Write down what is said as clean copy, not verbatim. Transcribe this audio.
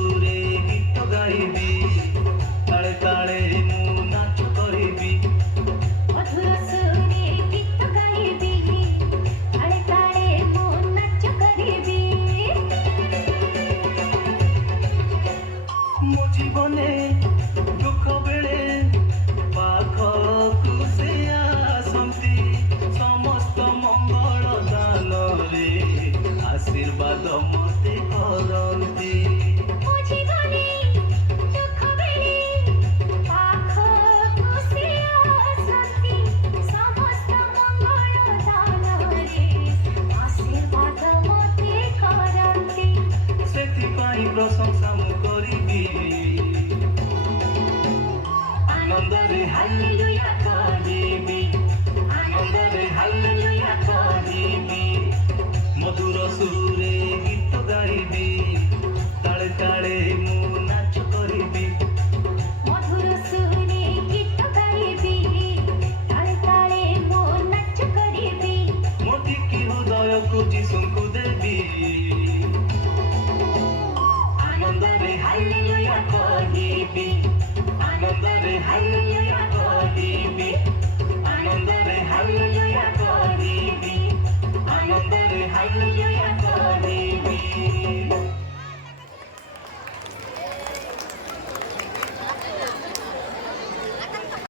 ସୁରେ ଗୀତ ଗାଇବି ତାଳେ ତାଳେ ମୁଁ ନାଚ କରିବି ମଧୁର ସୁରେ ଗୀତ ଗାଇବି ତାଳେ ତାଳେ ମୁଁ ନାଚ କରିବି ମୋ ଜୀବନେ ଦୁଃଖ ବେଳେ ପାଖକୁ ସେ ଆସନ୍ତି ସମସ୍ତ ମଙ୍ଗଳ ଦାନରେ ଆଶୀର୍ବାଦ ମତେ କରନ୍ତି ମୋ ଜୀବନେ ଦୁଃଖ ବେଳେ ପାଖକୁ ସେ ଆସନ୍ତି ସମସ୍ତ ମଙ୍ଗଳ ଦାନରେ ଆଶୀର୍ବାଦ ମୋତେ କରନ୍ତି ସେଥିପାଇଁ ପ୍ରଶଂସା ମୁଁ କରିବି ଆନନ୍ଦରେ ହାଲେଲୁୟା କହିବି ଆନନ୍ଦରେ ହାଲେଲୁୟା କହିବି ମଧୁର ସୁରେ ଗୀତ ଗାଇବି ତାଳେ ତାଳେ ମୁଁ ନାଚ କରିବି ମଧୁର ସୁରେ ଗୀତ ଗାଇବି ତାଳେ ତାଳେ ମୁଁ ନାଚ କରିବି ମୋ ଟିକି ହୃଦୟକୁ ଯୀଶୁଙ୍କୁ ଦେବି ଆନନ୍ଦରେ ହାଲେଲୁୟା କହିବି ଆନନ୍ଦରେ ହାଲେଲୁୟା